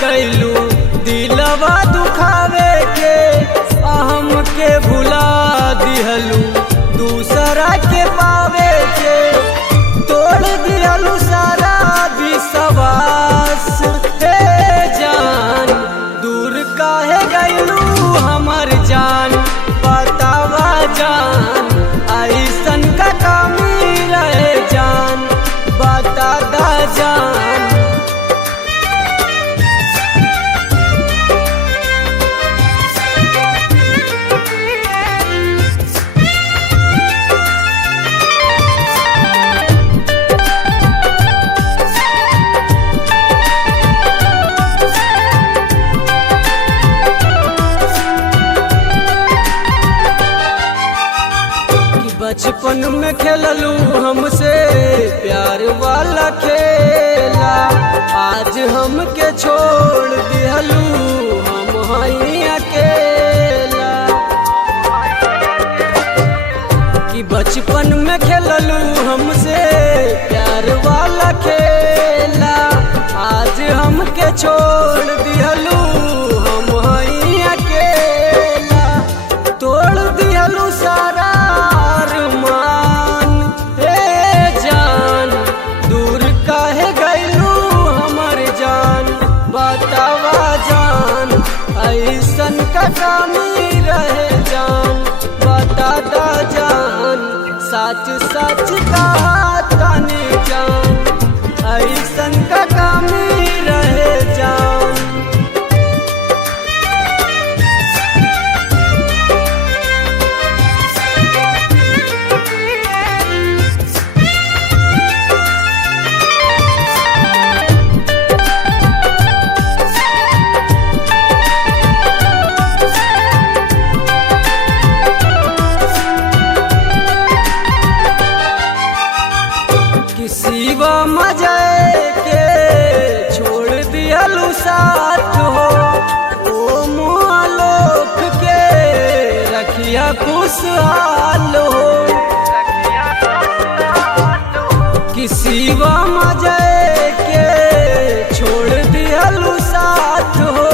कैलू दिलवा दुखावे के हम के भुला दिहलू दूसरा के पावे के तोड़ दिहलू सारा विश्वास। हे जान दूर काहे गैलू हमर जान बतावा जान ऐसन का कमी रहे जान बता दा जान। बचपन में खेललू हमसे प्यार वाला खेला आज हमके छोड़ दिहलू हम हई अकेला। कि बचपन में खेललू हमसे प्यार वाला खेला आज हमके छोड़ दिहलू हम हई अकेला। तोड़ दिहलू सारा ऐसन का कमी रहे जान बता दा जान सच सच कहा तनी जान ऐसन का कमी रहे जान। शिवा मजय के छोड़ दियलू साथ हो ओ मोलोक के रखिया खुशहाल हो। कि शिवा मजय के छोड़ दियलू साथ हो